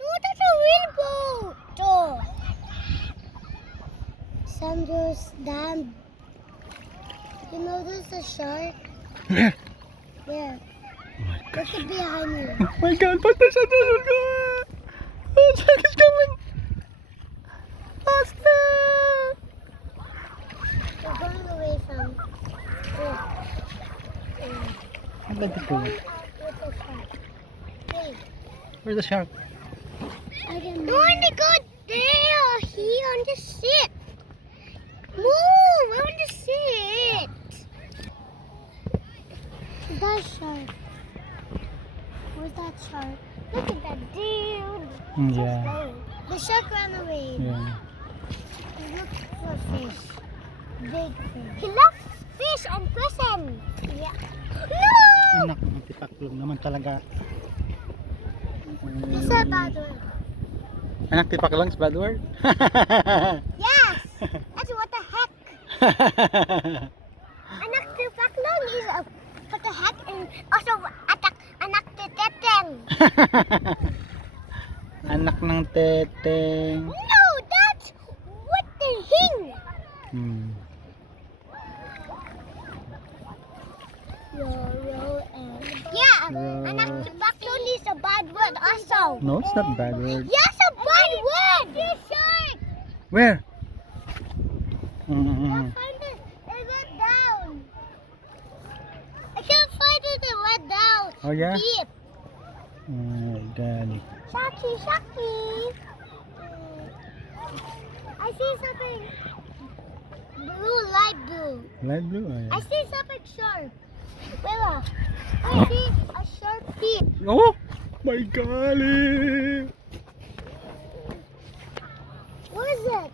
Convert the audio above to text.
No, that's a real boat. Oh. Sandro's dam. You know there's a shark? Where? There. Oh my Look gosh. at behind you. Oh my god, faster, Sandra! Oh, shark is coming! Faster! We're going away from. Oh. How about this one? With the shark. Wait. Where's the shark? I didn't know. I want to go there. Here on the ship. Move. I want to sit. That shark. Where's that shark? Look at that dude. Yeah. The shark ran away. Yeah. Look for fish. Big fish. He loves fish on prison. Yeah. No! Anak, tipaklong naman talaga. This is a bad word. Anak, tipaklong is bad word? Yes! That's what the heck. Anak tipaklong is a what the heck and also attack anak titeteng. Anak ng teteng. No, that's what the hing. Yeah, anak tipaklong is a bad word also. No, it's not bad word. Yes, a bad word. This shark. Where? I can't find it. It went down. I can't find it. It went down. Oh yeah? Deep. Oh my god. Sharky, Sharky. I see something blue, light blue. Light blue? Oh, I yeah. see something sharp. Bella, I see a sharp teeth. Oh my golly! What is it?